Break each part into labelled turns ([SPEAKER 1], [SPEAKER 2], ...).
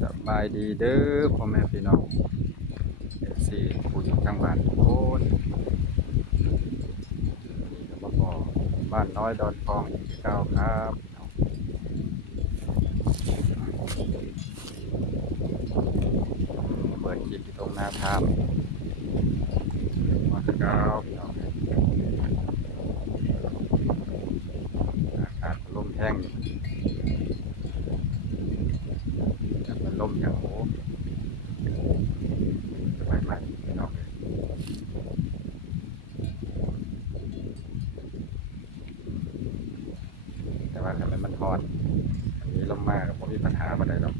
[SPEAKER 1] สบายดีเด้อพ่อแม่พี่น้องเอฟซีผู้อยู่ทางบ้านทุกคนนี่ก็มาพอบ้านน้อยดอนทองอีกเก้าครับเปิดคลิปที่ตรงหน้าถ้ำมาเก้าพี่น้องอากาศลมแห้งจะ ลมอย่างโอ้สบายมากพี่น้องแต่ว่าทำไมมันทอนอันนี้ลมมากผมมีปัญหามาได้หรอก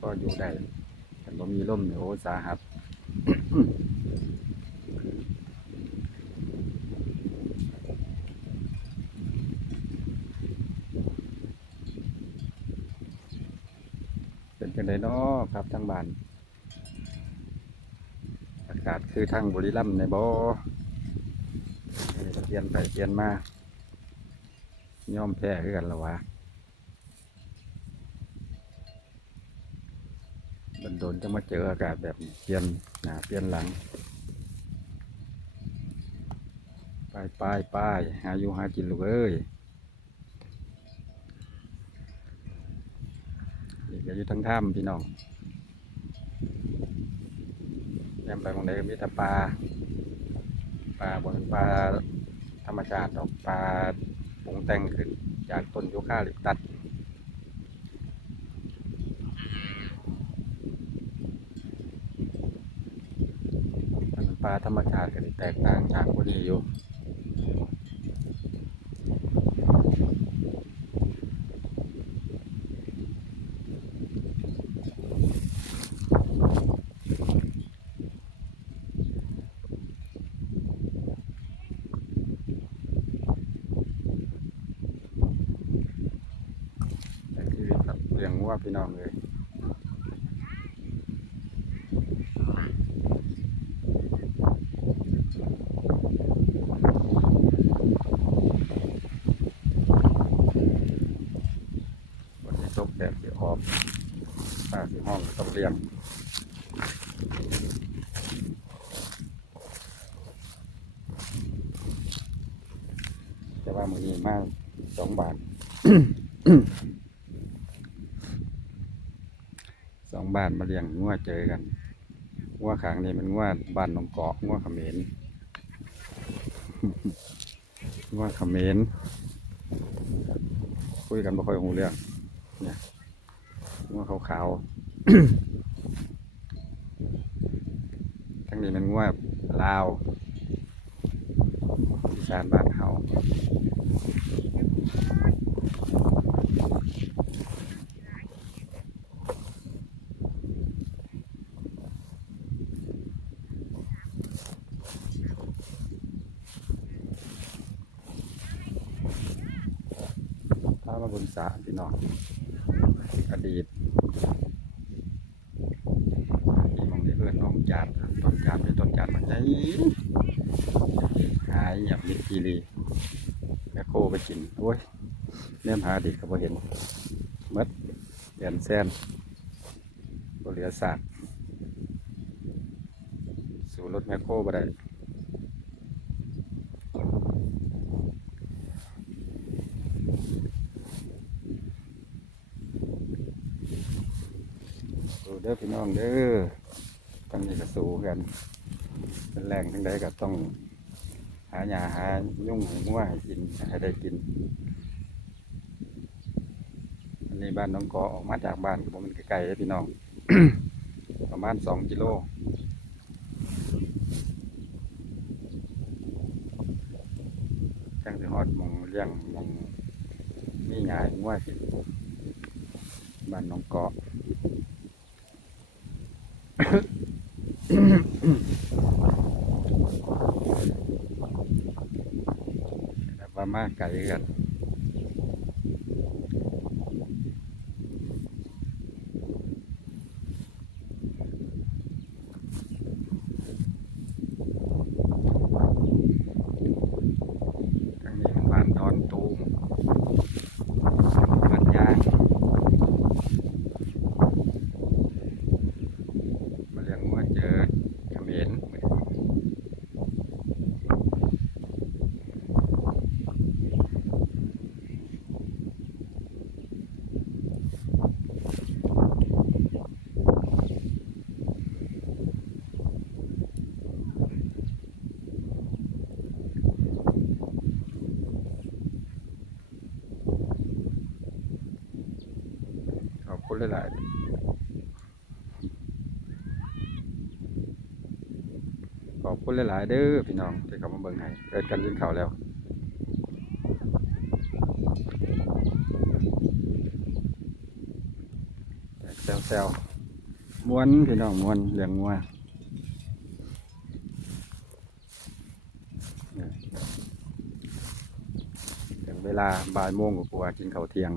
[SPEAKER 1] ก็อยู่ได้แต่ผมมีลมเนี่ยโอ้สาหัส เป็นจังไดเนาะครับทางบ้าน อากาศคือทางบุรีรัมย์ในบ่เปลี่ยนไปเปลี่ยนมาย่อมแพ้คือกันละวะบันโดนจะมาเจออากาศแบบเปลี่ยนหนาเปลี่ยนหลัง ไปไปไปหาอยู่หากินลูกเอ้ย นี่ก็อยู่ทั้งถ้ำพี่น้องแยมไปบางใดก็มีแต่ปลาปลาบนปลาธรรมชาติดอกปลาปรุงแต่งขึ้น จากต้นยูคาลิปตัสอันนั้นปลาธรรมชาติก็แตกต่างจากพวกนี้อยู่ แต่ชีวิตครับเลี้ยง วัวพี่น้องเลยวันนี้ตกแดดสิออกป้าสิห้องก็ต้องเลี้ยงแต่ว่ามือนี้มากสองบาท สอง บ้านมาเลี้ยงงัวเจอกันงัวขางนี่มันงัวบ้านหนองเกาะงัวเขมรงัวเขมรคุยกันไม่ค่อยหูเรื่องเนี่ยงัวขาวๆทั้งนี้มันงัวลาวอีสานบ้านเฮา มาบนสระพี่น้องอดีตที่มองได้เพื่อนน้องจานต้นจานเป็นต้นจานมันใหญ่หายอย่างมิดทีรีแม่โคไปกินโอ้ยเน่มหาดิก็บ่เห็นหมดเรียนแซนบ่เหลือสากสู่รถแม่โคบ่ได้ สู้ เด้อพี่น้องเด้อตั้งนี้ก็สู้กัน เป็นแรงทั้งใดก็ต้อง หาหญ้าหายุ่งห้งัวให้กินให้ได้กินอันนี้บ้านน้องกอออกมาจากบ้านก็บ่มันไกลๆเด้อพี่น้อง ประมาณสองกิโลจังสิฮอดหมองเลี้ยงหมองมีหญ้าให้งัวกินบ้านน้องเกาะ แบบว่ามาไกลกันทางนี้มันบ้านดอนตูมบ้านยาง คุณ หลายๆขอบคุณหลายๆเด้อพี่น้องที่เข้ามาเบิ่งให้เอิดกันยินเข่าแล้วแซวแซวม้วนพี่น้องม้วนเลี้ยงงัวเนี่ยถึงเวลาบ่ายโมงกว่ากินข้าวเที่ยง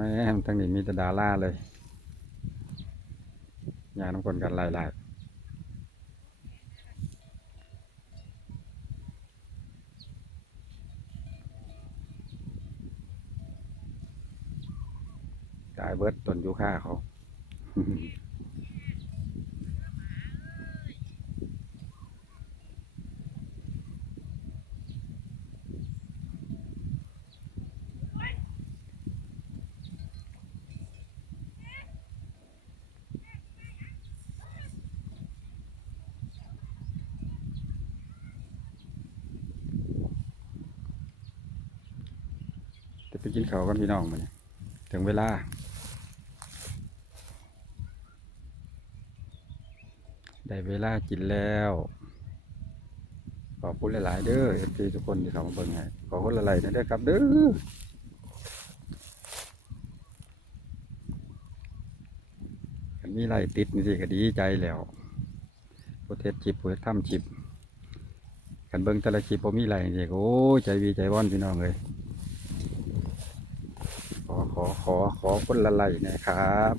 [SPEAKER 1] ม่ทั้งนี้มีแต่ดาราเลยงานน้ำคนกันหลายๆกายเบิดต้นยูค่าเขา ไปกินข้าวกันพี่น้องมันถึงเวลา ได้เวลากินแล้ว ขอบคุณหลาย ๆ เด้อเอฟซีทุกคนที่เขามาเบิ่งให้ขอบคุณหลายๆนะเด้อครับเด้อมีไรติดนี่สิก็ดีใจแล้วโปรเทสชิปโปรเทสทำชิปกันเบิ่งแต่ละชิปผมมีไรนี่ก็โอ้ใจวีใจว่อนพี่น้องเลย อขอขอขอคนละไหลนะครับ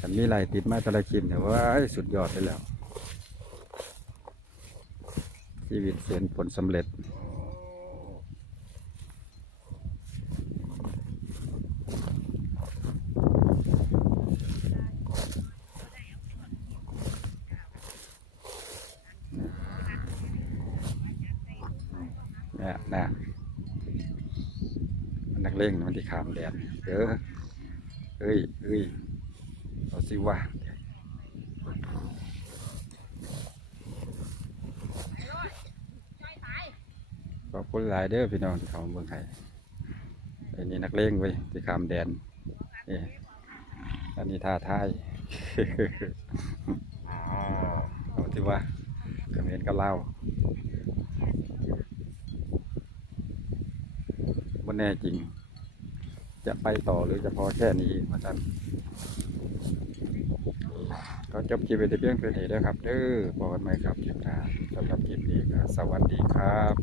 [SPEAKER 1] ฉันมีไหลติดมาแตละคลิปแต่ว่าสุดยอดไปแล้ว ชีวิตเสียนผลสำเร็จ เนี่ยนะมันนักเลงมันที่ขามแดนเออเอ้ยเอ้ยเอาสิว่าขอบคุณหลายเด้อพี่น้องที่เขาเมืองไทยอ้นี่นักเลงเว้ยที่ขามแดนนี่อันนี้ท่าทายเอาที่ว่าเขมรกับเล่าว ว่า แน่จริง จะไปต่อหรือจะพอแค่นี้มาท่านก็จบคลิปไปแต่เพียงเท่านี้แล้วครับเด้อบอกกันใหมครับคลิปหน้าสำหรับคลิปนี้ก็สวัสดีครับ